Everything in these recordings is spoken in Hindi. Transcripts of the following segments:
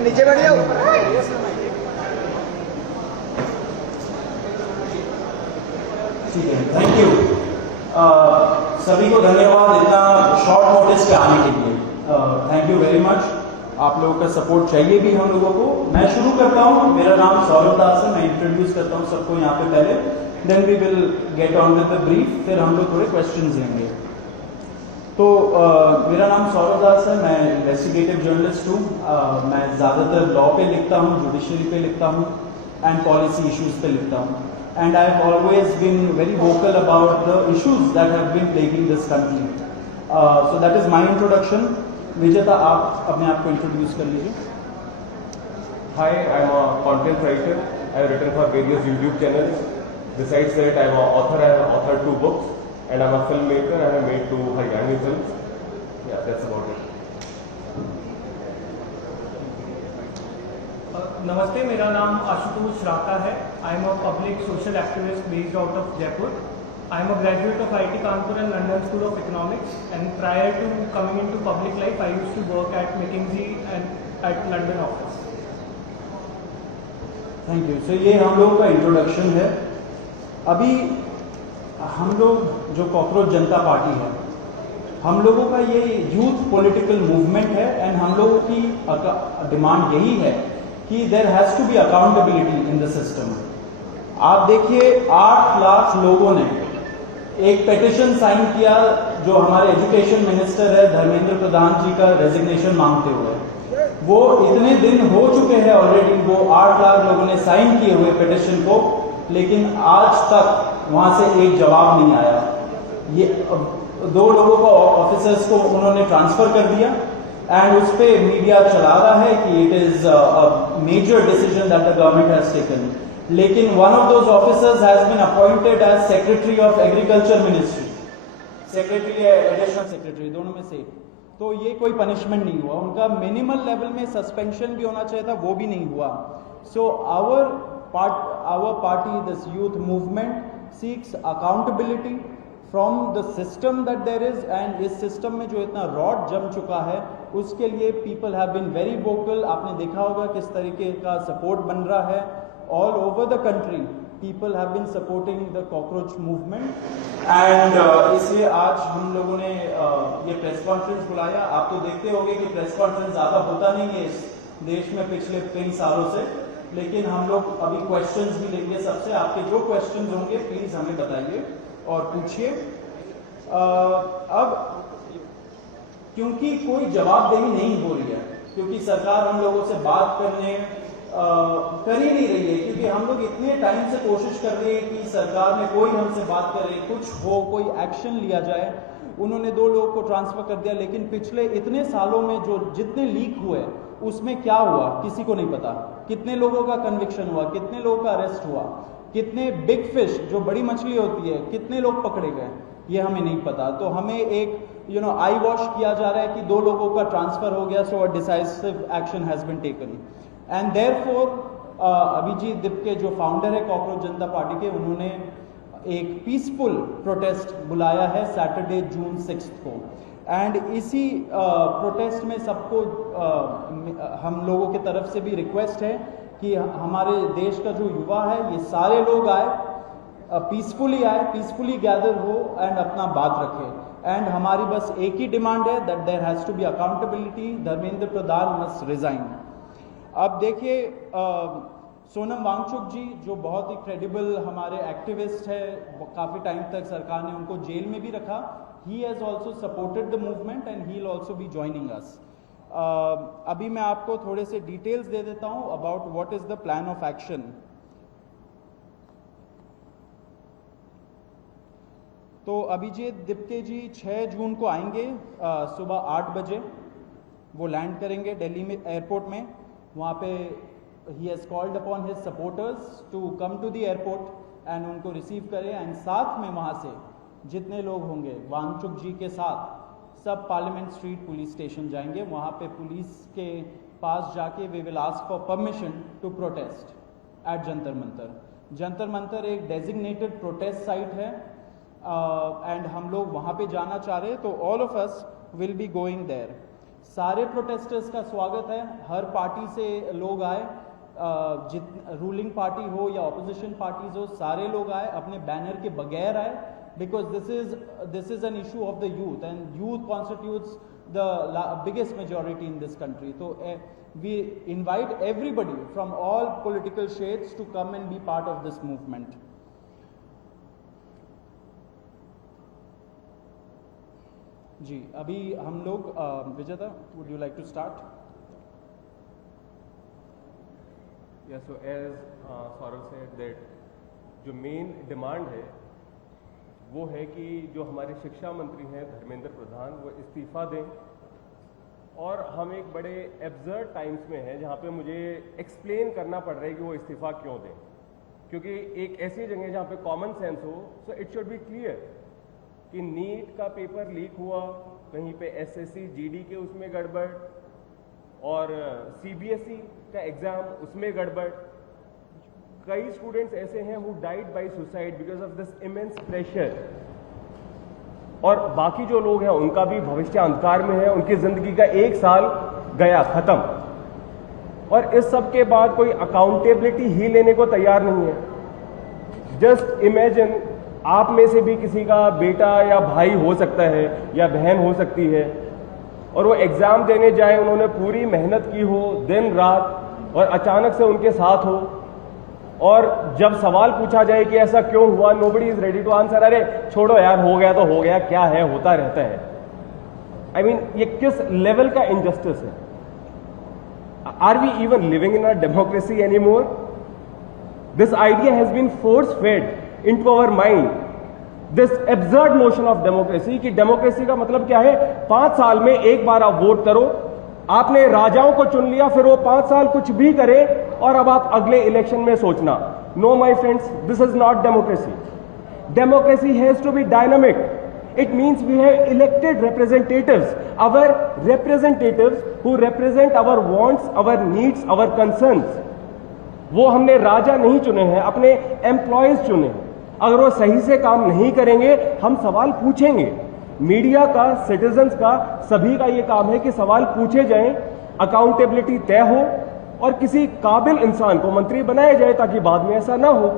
नीचे बैठ जाओ। ठीक है, थैंक यू। सभी को धन्यवाद इतना शॉर्ट नोटिस पे आने के लिए। Thank you very much. आप लोगों का सपोर्ट चाहिए भी हम लोगों को। मैं शुरू करता हूँ। मेरा नाम सौरभ दास है। मैं इंट्रोड्यूस करता हूँ सबको यहाँ पे पहले, then we will get on with the brief, फिर हम लोग थोड़े क्वेश्चंस लेंगे। तो मेरा नाम सौरभ दास है। मैं इन्वेस्टिगेटिव जर्नलिस्ट हूँ। मैं ज़्यादातर लॉ पे लिखता हूँ, जुडिशरी पे लिखता हूँ एंड पॉलिसी इश्यूज पे लिखता हूँ। And I have always been very vocal about the issues that have been plaguing this country. So that is my introduction. Vijeta, आप अपने आप को इंट्रोड्यूस कर लीजिए। Hi, I am a content writer. I have written for various YouTube channels. Besides that, I am an author. I have authored 2 books. And I am a filmmaker. I have made 2 Haryani films. Yeah, that's about it. नमस्ते, मेरा नाम आशुतोष राका है। I am a public social activist based out of Jaipur. I am a graduate of IIT Kanpur and London school of economics, and prior to coming into public life I used to work at McKinsey and at London office. Thank you. So ये हम लोगों का इंट्रोडक्शन है। अभी हम लोग जो कॉकरोच जनता पार्टी है, हम लोगों का ये यूथ पॉलिटिकल मूवमेंट है एंड हम लोगों की डिमांड यही है कि there has to be accountability in the system. आप देखिए 8 लाख लोगों ने एक पेटिशन साइन किया जो हमारे एजुकेशन मिनिस्टर है धर्मेंद्र प्रधान जी का रेजिग्नेशन मांगते हुए। वो इतने दिन हो चुके हैं ऑलरेडी, वो 8 लाख लोगों ने साइन किए हुए पेटिशन को, लेकिन आज तक वहां से एक जवाब नहीं आया। ये 2 लोगों को ऑफिसर्स को उन्होंने ट्रांसफर कर दिया एंड उस पर मीडिया चला रहा है कि it is a major decision that the government has taken. लेकिन one of those officers has been appointed as secretary of agriculture ministry, secretary या एडिशनल सेक्रेटरी, दोनों में से। तो ये कोई पनिशमेंट नहीं हुआ उनका। मिनिमल लेवल में सस्पेंशन भी होना चाहिए था, वो भी नहीं हुआ। So our party, this youth movement seeks accountability from the system that there is, and इस सिस्टम में जो इतना रॉड जम चुका है उसके लिए people have been very vocal. आपने देखा होगा किस तरीके का सपोर्ट बन रहा है all over the country. People have been supporting the cockroach movement and इसलिए आज हम लोगों ने ये प्रेस कॉन्फ्रेंस बुलाया। आप तो देखते होंगे कि प्रेस कॉन्फ्रेंस ज़्यादा होता नहीं है इस देश में पिछले कई सालों से, लेकिन हम लोग अभी क्वेश्चंस भी लेंगे सबसे। आपके जो क्वेश्चंस होंगे प्लीज हमें बताइए और पूछिए। अब क्योंकि कोई जवाबदेही नहीं हो रही है, क्योंकि सरकार हम लोगों से बात करने कर ही नहीं रही है, क्योंकि हम लोग इतने टाइम से कोशिश कर रहे हैं कि सरकार में कोई हमसे बात करे, कुछ हो, कोई एक्शन लिया जाए। उन्होंने 2 लोगों को ट्रांसफर कर दिया, लेकिन पिछले इतने सालों में जो जितने लीक हुए उसमें क्या हुआ किसी को नहीं पता। कितने लोगों का कन्विक्शन हुआ, कितने लोगों का अरेस्ट हुआ, कितने बिग फिश जो बड़ी मछली होती है कितने लोग पकड़े गए, ये हमें नहीं पता। तो हमें एक आई वॉश किया जा रहा है कि 2 लोगों का ट्रांसफर हो गया, so a decisive action has been taken. And therefore Abhijit Dipke जो फाउंडर है कॉकरोच जनता पार्टी के, उन्होंने एक पीसफुल प्रोटेस्ट बुलाया है सैटरडे जून 6 को। एंड इसी प्रोटेस्ट में सबको हम लोगों की तरफ से भी रिक्वेस्ट है कि हमारे देश का जो युवा है ये सारे लोग आए, पीसफुली आए, पीसफुली गैदर हो एंड अपना बात रखे। एंड हमारी बस एक ही डिमांड है that there has to be accountability, Dharmendra Pradhan must resign. अब देखिए सोनम वांगचुक जी जो बहुत ही क्रेडिबल हमारे एक्टिविस्ट है, काफ़ी टाइम तक सरकार ने उनको जेल में भी रखा। He has also supported the movement and he will also be joining us. अभी मैं आपको थोड़े से डिटेल्स दे देता हूँ about what is the plan of action. तो अभिजीत दिप्के जी 6 जून को आएंगे सुबह 8 बजे। वो लैंड करेंगे दिल्ली में एयरपोर्ट में। वहाँ पे ही has called upon his supporters to come to the airport and उनको रिसीव करें। एंड साथ में वहाँ से जितने लोग होंगे वांगचुक जी के साथ सब पार्लियामेंट स्ट्रीट पुलिस स्टेशन जाएंगे। वहाँ पे पुलिस के पास जाके we will ask for permission to protest at Jantar Mantar. Jantar Mantar एक डेजिग्नेटेड प्रोटेस्ट साइट है एंड हम लोग वहाँ पे जाना चाह रहे हैं, तो all of us will be going there. सारे प्रोटेस्टर्स का स्वागत है, हर पार्टी से लोग आए, रूलिंग पार्टी हो या ऑपोजिशन पार्टीज हो, सारे लोग आए, अपने बैनर के बगैर आए, because this is an issue of the youth and youth constitutes the biggest majority in this country. So we invite everybody from all political shades to come and be part of this movement. जी अभी हम लोग विजेता, would you like to start? Yeah, so as Saurav said that जो मेन डिमांड है वो है कि जो हमारे शिक्षा मंत्री हैं धर्मेंद्र प्रधान वो इस्तीफ़ा दें। और हम एक बड़े एब्सर्ड टाइम्स में हैं जहाँ पे मुझे एक्सप्लेन करना पड़ रहा है कि वो इस्तीफ़ा क्यों दें, क्योंकि एक ऐसी जगह जहाँ पे कॉमन सेंस हो, so it should be clear कि नीट का पेपर लीक हुआ, कहीं पे एसएससी जीडी के उसमें गड़बड़ और सीबीएसई का एग्ज़ाम उसमें गड़बड़। कई स्टूडेंट्स ऐसे हैं who died by suicide because of this immense pressure, और बाकी जो लोग हैं उनका भी भविष्य अंधकार में है, उनकी जिंदगी का 1 साल गया खत्म, और इस सब के बाद कोई अकाउंटेबिलिटी ही लेने को तैयार नहीं है। जस्ट इमेजिन आप में से भी किसी का बेटा या भाई हो सकता है या बहन हो सकती है, और वो एग्जाम देने जाए, उन्होंने पूरी मेहनत की हो दिन रात, और अचानक से उनके साथ हो, और जब सवाल पूछा जाए कि ऐसा क्यों हुआ, nobody is ready to answer. अरे छोड़ो यार, हो गया तो हो गया, क्या है, होता रहता है। आई मीन ये किस लेवल का इनजस्टिस है? Are we even living in a democracy any more? This idea has been force fed into our mind, this absurd notion of democracy, कि डेमोक्रेसी का मतलब क्या है? 5 साल में एक बार आप वोट करो, आपने राजाओं को चुन लिया, फिर वो 5 साल कुछ भी करे, और अब आप अगले इलेक्शन में सोचना। No my friends, this is not democracy. Democracy has to be dynamic. It means we have elected representatives, our representatives who represent our wants, our needs, our concerns. वो हमने राजा नहीं चुने हैं, अपने एम्प्लॉयज चुने हैं। अगर वो सही से काम नहीं करेंगे, हम सवाल पूछेंगे। मीडिया का, सिटीजन्स का, सभी का ये काम है कि सवाल पूछे जाएं, अकाउंटेबिलिटी तय हो, और किसी काबिल इंसान को मंत्री बनाया जाए ताकि बाद में ऐसा ना हो।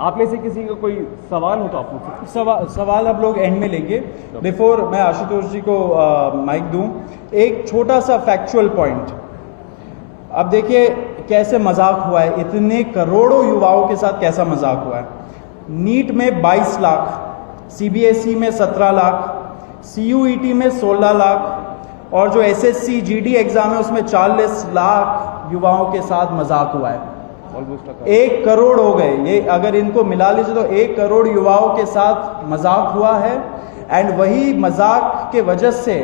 आप में से किसी का कोई सवाल हो तो आप पूछ सकते। सवाल आप लोग एंड में लेंगे। बिफोर मैं आशुतोष जी को माइक दूं, एक छोटा सा फैक्चुअल पॉइंट। अब देखिए कैसे मजाक हुआ है, इतने करोड़ों युवाओं के साथ कैसा मजाक हुआ है। नीट में 22 लाख, सीबीएसई में 17 लाख, सीयूईटी में 16 लाख, और जो एसएससी जीडी एग्जाम है उसमें 40 लाख युवाओं के साथ मजाक हुआ है। ऑलमोस्ट 1 करोड़ हो गए। ये अगर इनको मिला लीजिए तो 1 करोड़ युवाओं के साथ मजाक हुआ है। एंड वही मजाक के वजह से,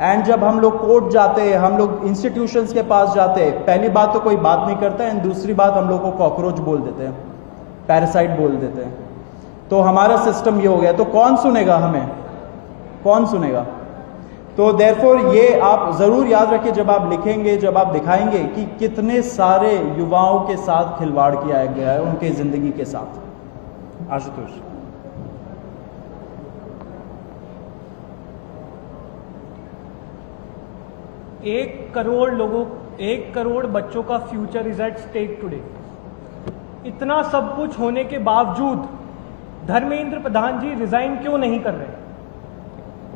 एंड जब हम लोग कोर्ट जाते हैं, हम लोग इंस्टीट्यूशंस के पास जाते हैं, पहली बात तो कोई बात नहीं करता है, एंड दूसरी बात हम लोग को कॉकरोच बोल देते हैं, पैरासाइट बोल देते हैं। तो हमारा सिस्टम ये हो गया, तो कौन सुनेगा हमें, कौन सुनेगा? तो देयरफॉर ये आप जरूर याद रखिए जब आप लिखेंगे, जब आप दिखाएंगे कि कितने सारे युवाओं के साथ खिलवाड़ किया गया है, उनके जिंदगी के साथ। आशुतोष। 1 करोड़ बच्चों का future is at stake today. इतना सब कुछ होने के बावजूद धर्मेंद्र प्रधान जी रिजाइन क्यों नहीं कर रहे?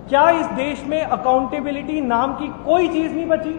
क्या इस देश में अकाउंटेबिलिटी नाम की कोई चीज नहीं बची?